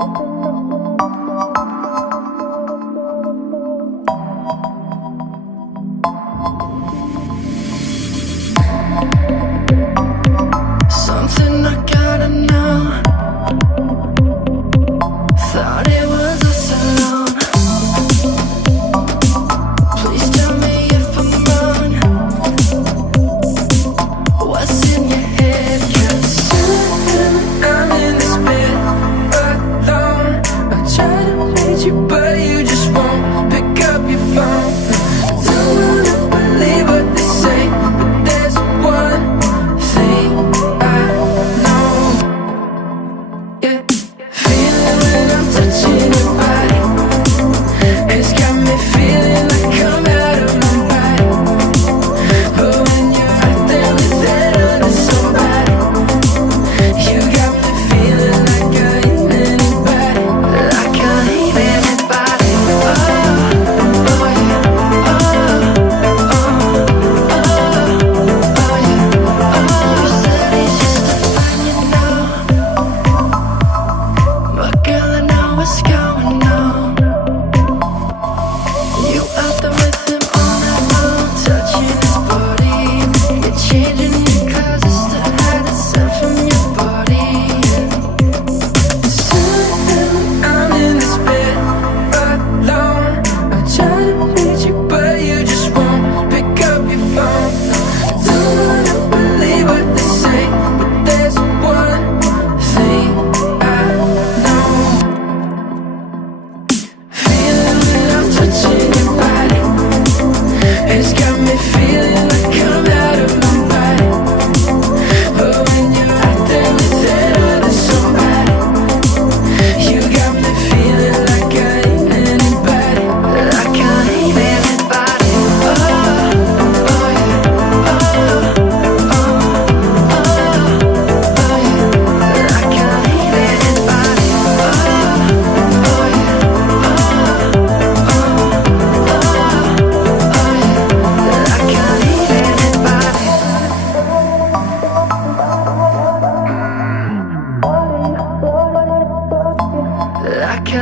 Something I gotta know. Thought it was us alone. Please tell me if I'm wrong. What's in your head? 'Cause I'm in this bed alone. I try to reach you, but you just won't pick up your phone. Don't wanna believe what they say, but there's one thing I know. Yeah, feeling when I'm touching your body, it's got me feeling like I'm out of my body. But when you're right there with that other somebody, you got me feeling like I ain't anybody. Like I ain't anybody. Oh, oh yeah. Oh, oh, oh yeah. Oh, said he's just to find you now. But girl, I know what's going on. You out there with him on that phone, touching his body. You're changing your clothes just to hide the scent from your body. Soon I'm in this bed alone. I try to reach you, but you just won't pick up your phone. Don't wanna believe what they say, but there's one thing I know. Feeling when I'm touching your body, it's got me feeling like I'm out of my body. But when you're out there with that other somebody, you got me feeling like I ain't anybody. Like I ain't anybody. Oh, oh yeah. Oh, oh, oh yeah. Like I ain't anybody. Oh, oh yeah. Like I ain't anybody. Like I